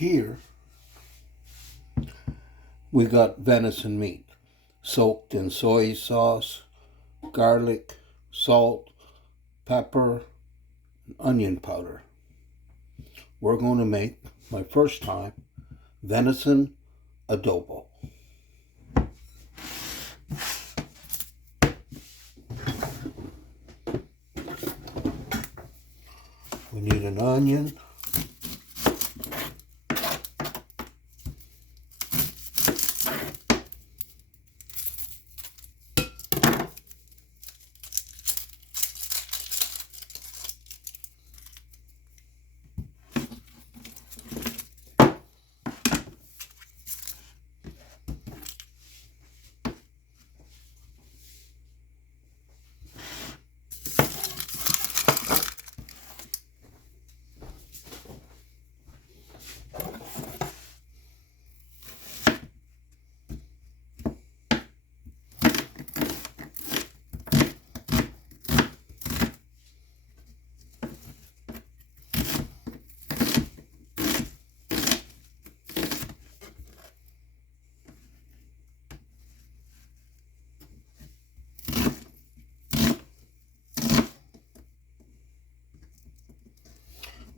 Here we got venison meat soaked in soy sauce, garlic, salt, pepper, and onion powder. We're going to make, my first time, venison adobo. We need an onion,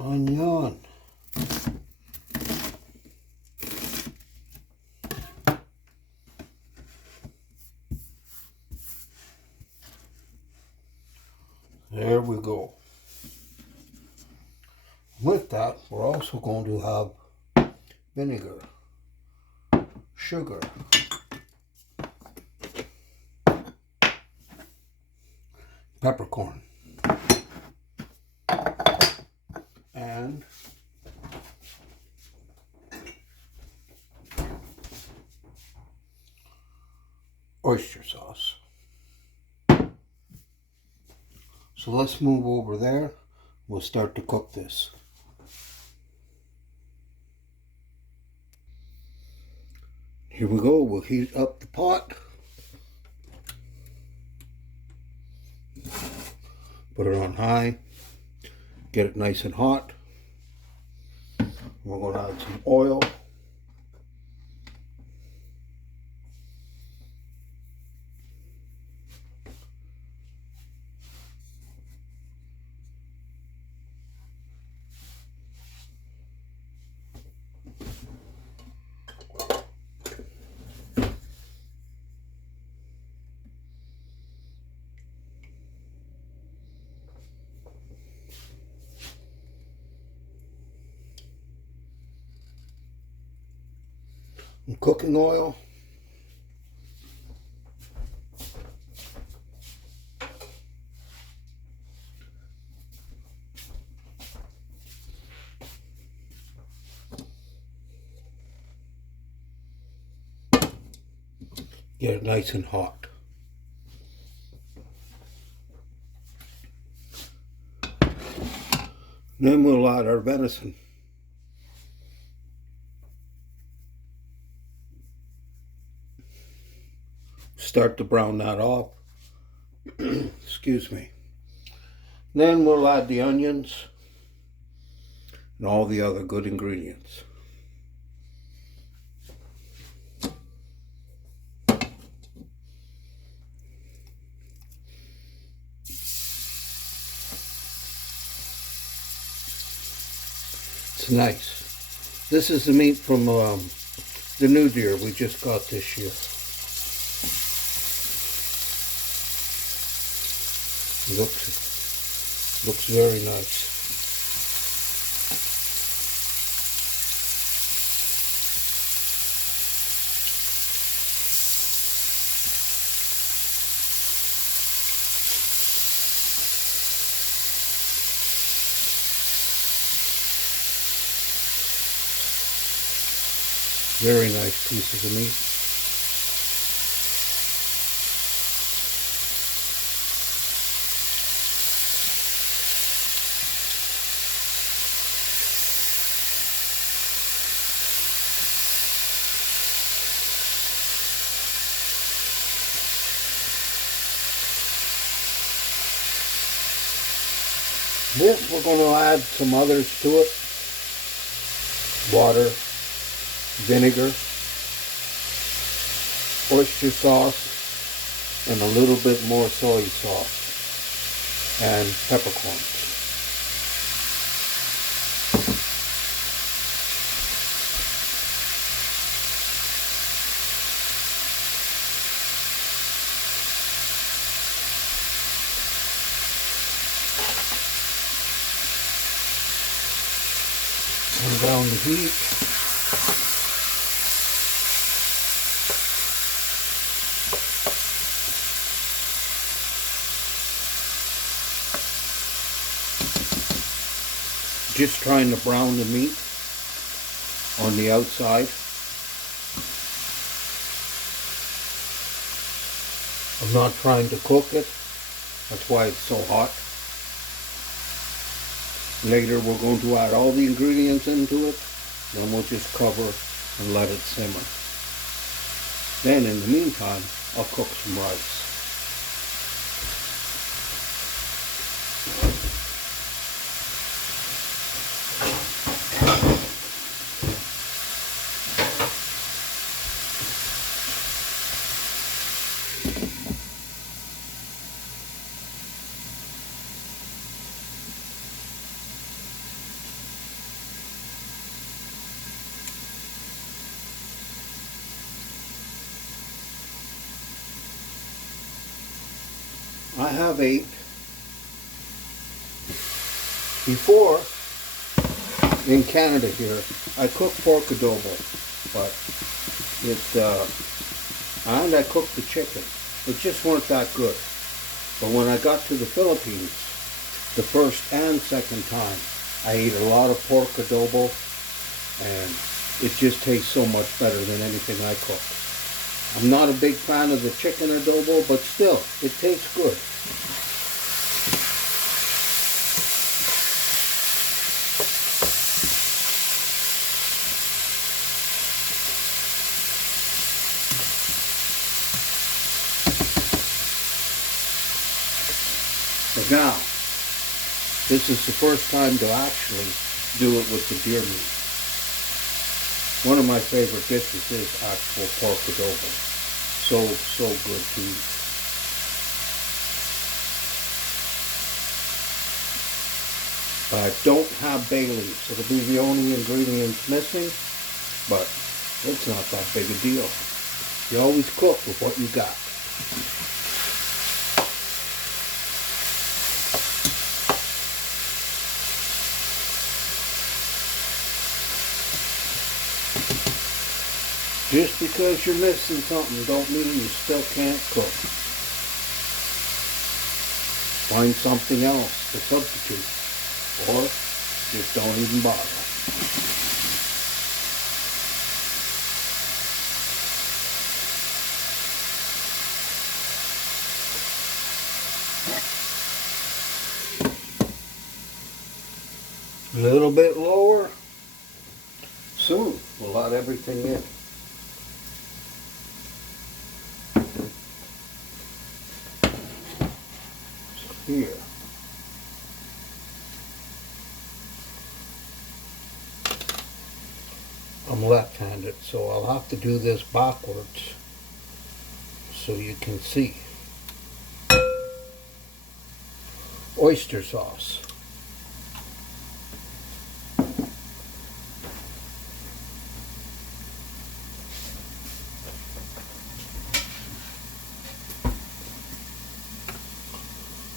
onion. There we go. With that, we're also going to have vinegar, sugar, peppercorn, and oyster sauce. So let's move over there. We'll start to cook this. Here we go. We'll heat up the pot. Put it on high. Get it nice and hot. We're going to add some oil. And cooking oil. Get it nice and hot. Then we'll add our venison. Start to brown that off. Excuse me. Then we'll add the onions and all the other good ingredients. It's nice. This is the meat from the new deer we just got this year. Looks very nice. Very nice pieces of meat. This, we're going to add some others to it. water, vinegar, oyster sauce, and a little bit more soy sauce, and peppercorns. Turn down the heat. Just trying to brown the meat on the outside. I'm not trying to cook it. That's why it's so hot. Later we're going to add all the ingredients into it. Then we'll just cover and let it simmer. Then in the meantime, I'll cook some rice. I have 8. Before, in Canada here, I cooked pork adobo, but and I cooked the chicken. It just weren't that good. But when I got to the Philippines, the first and second time, I ate a lot of pork adobo, and it just tastes so much better than anything I cooked. I'm not a big fan of the chicken adobo, but still, it tastes good. But now, this is the first time to actually do it with the deer meat. One of my favorite dishes is actual pork adobo. So good to eat. I don't have bay leaves. It'll be the only ingredients missing, but it's not that big a deal. You always cook with what you got. Just because you're missing something don't mean you still can't cook. Find something else to substitute, or just don't even bother. A little bit lower. Soon we'll add everything in. Here. I'm left-handed, so I'll have to do this backwards so you can see. Oyster sauce.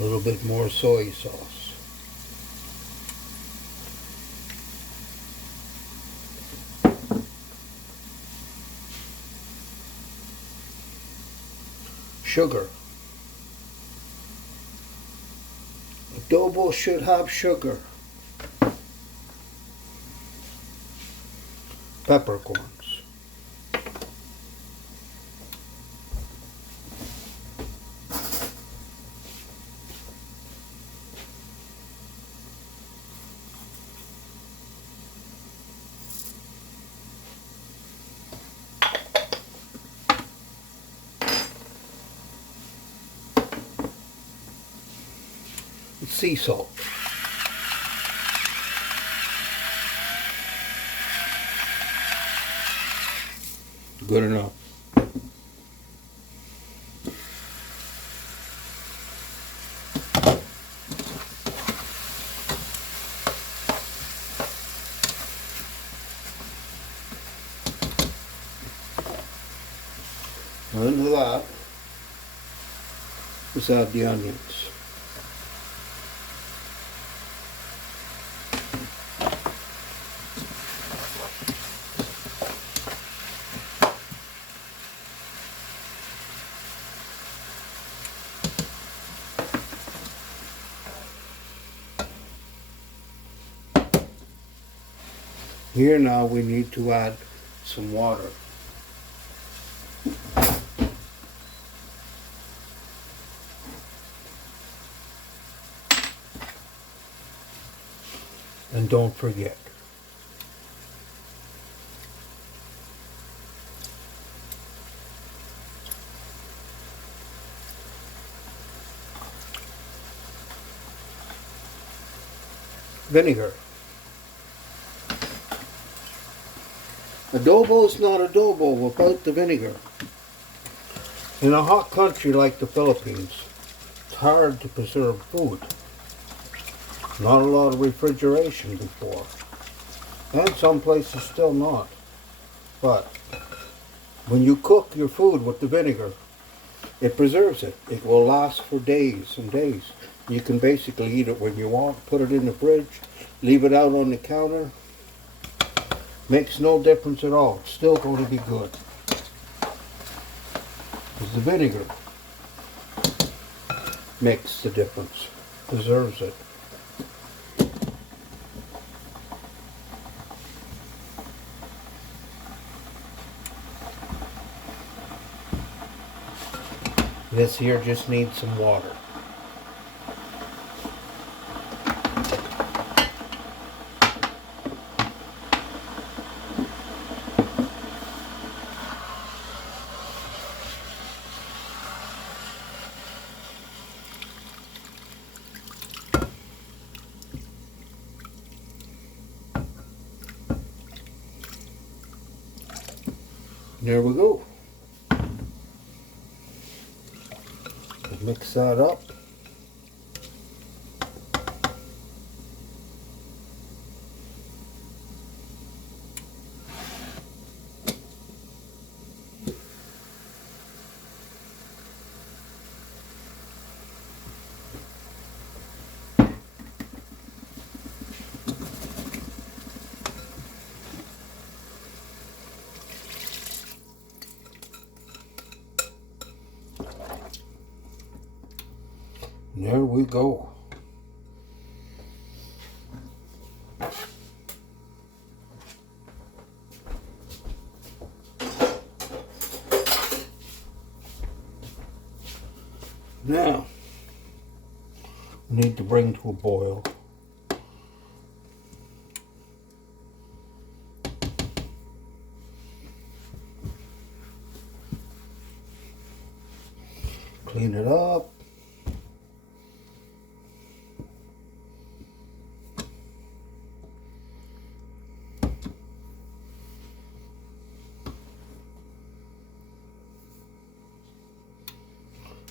A little bit more soy sauce. Sugar. Adobo should have sugar. Peppercorns. Sea salt. Good enough. Into that, let's add the onions. Here now we need to add some water. And don't forget, vinegar. Adobo is not adobo without the vinegar. In a hot country like the Philippines, it's hard to preserve food. Not a lot of refrigeration before. And some places still not. But when you cook your food with the vinegar, it preserves it. It will last for days and days. You can basically eat it when you want, put it in the fridge, leave it out on the counter. Makes no difference at all. It's still going to be good. Because the vinegar makes the difference, preserves it. This here just needs some water. There we go. Mix that up. There we go. Now, we need to bring to a boil. Clean it up.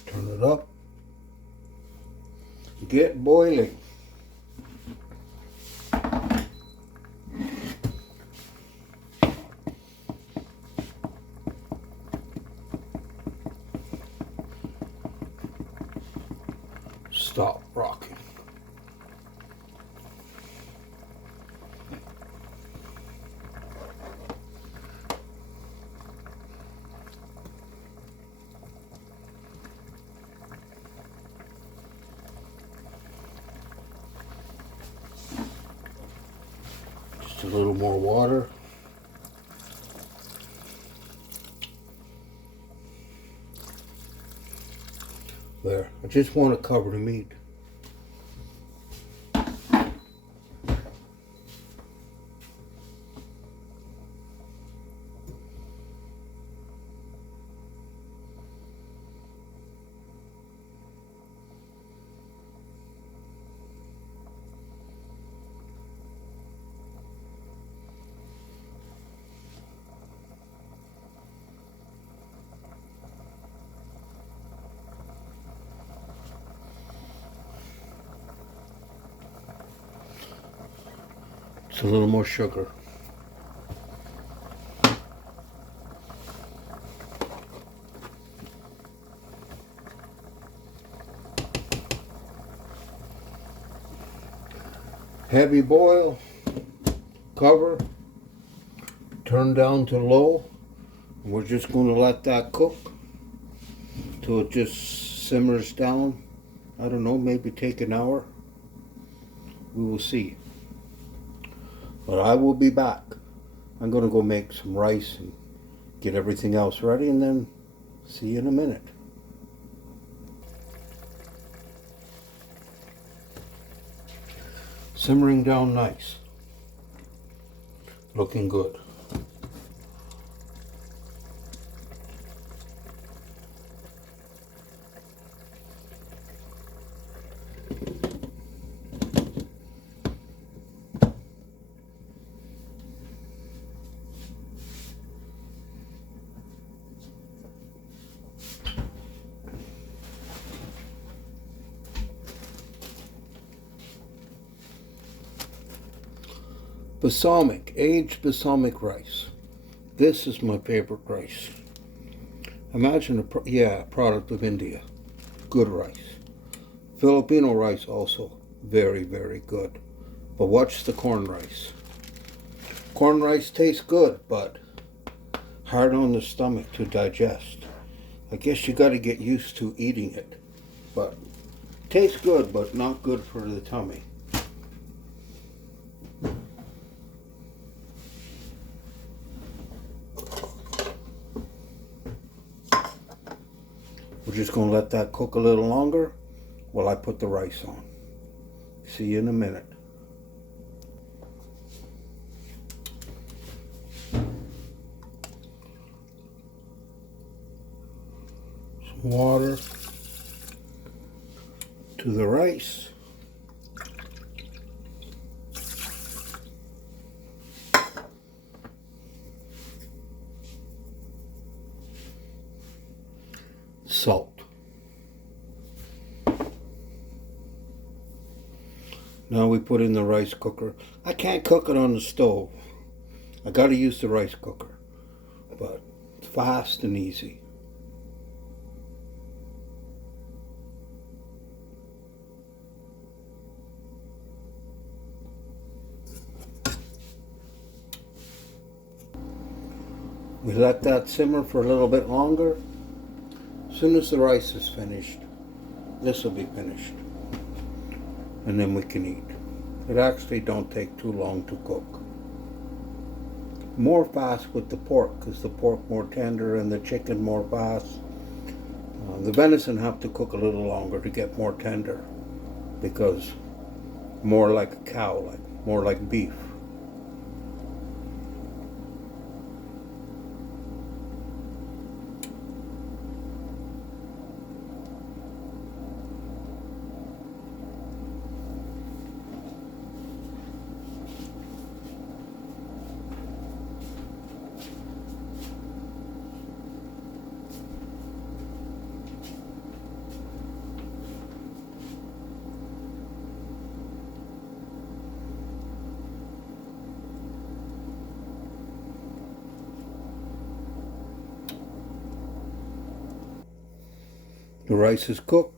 Turn it up. Get boiling. Stop rocking. Just a little more water. There. I just want to cover the meat. It's a little more sugar. Heavy boil, cover, turn down to low. We're just going to let that cook till it just simmers down. I don't know, maybe take an hour. We will see. But I will be back. I'm going to go make some rice and get everything else ready, and then see you in a minute. Simmering down nice. Looking good. Balsamic, aged balsamic rice. This is my favorite rice. Imagine a product of India. Good rice. Filipino rice also very, very good. But watch the corn rice. Corn rice tastes good, but hard on the stomach to digest. I guess you got to get used to eating it. But tastes good, but not good for the tummy. We're just going to let that cook a little longer while I put the rice on. See you in a minute. Some water to the rice. Salt. Now we put in the rice cooker. I can't cook it on the stove. I got to use the rice cooker, but it's fast and easy. We let that simmer for a little bit longer. As soon as the rice is finished, this will be finished. And then we can eat. It actually don't take too long to cook. More fast with the pork, because the pork more tender and the chicken more fast. The venison have to cook a little longer to get more tender, because more like a cow, more like beef. The rice is cooked.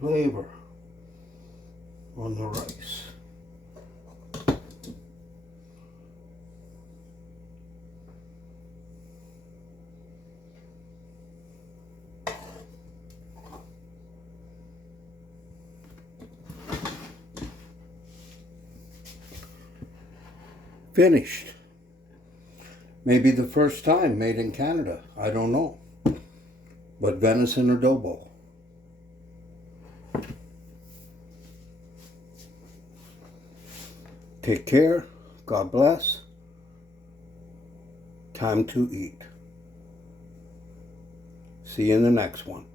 Flavor on the rice. finished. Maybe the first time made in Canada. I don't know. But venison adobo. Take care. God bless. Time to eat. See you in the next one.